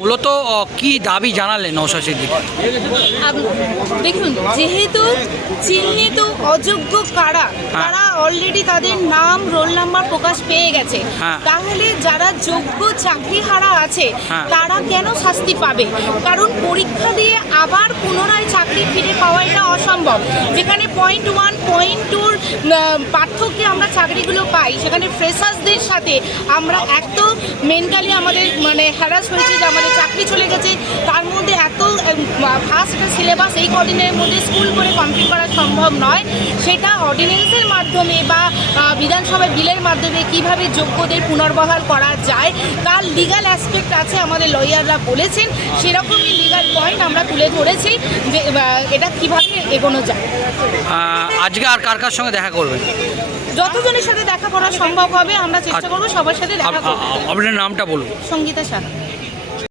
মূলত কি দাবি জানালেন নওশাদ সিদ্দিকী? দেখুন, যেহেতু চিহ্নিত অযোগ্য কারা, তারা অলরেডি তাদের নাম রোল নাম্বার প্রকাশ পেয়ে গেছে, তাহলে যারা যোগ্য চাকরিহারা আছে তারা কেন শাস্তি পাবে? কারণ পরীক্ষা দিয়ে আবার পুনরায় চাকরি ফিরে পাওয়া এটা অসম্ভব। যেখানে 0.1 0.2 পার্থক্যে আমরা চাকরিগুলো পাই, সেখানে ফ্রেশার্সদের সাথে আমরা এত মেন্টালি আমাদের হ্যারাস হয়েছে যে আমাদের চাকরি চলে গেছে। তার মধ্যে এত ফাস্ট সিলেবাস এই কদিনের মধ্যে স্কুল করে কমপ্লিট করা সম্ভব নয়। সেটা অর্ডিন্যান্সের মাধ্যমে বা বিধানসভায় বিলের মাধ্যমে কিভাবে যোগ্যদের পুনর্বহাল করা যায় তার লিগ্যাল অ্যাসপেক্ট আছে, আমাদের লয়াররা বলেছেন। সেরকমই লিগ্যাল পয়েন্ট আমরা তুলে ধরেছি যে এটা কিভাবে এগোনো যায়। আজকে আর কার কার সঙ্গে দেখা করবেন? যতজনের সাথে দেখা করা সম্ভব হবে আমরা চেষ্টা করবো সবার সাথে দেখা করতে। আপনার নামটা বলুন। সঙ্গীতা সাহা।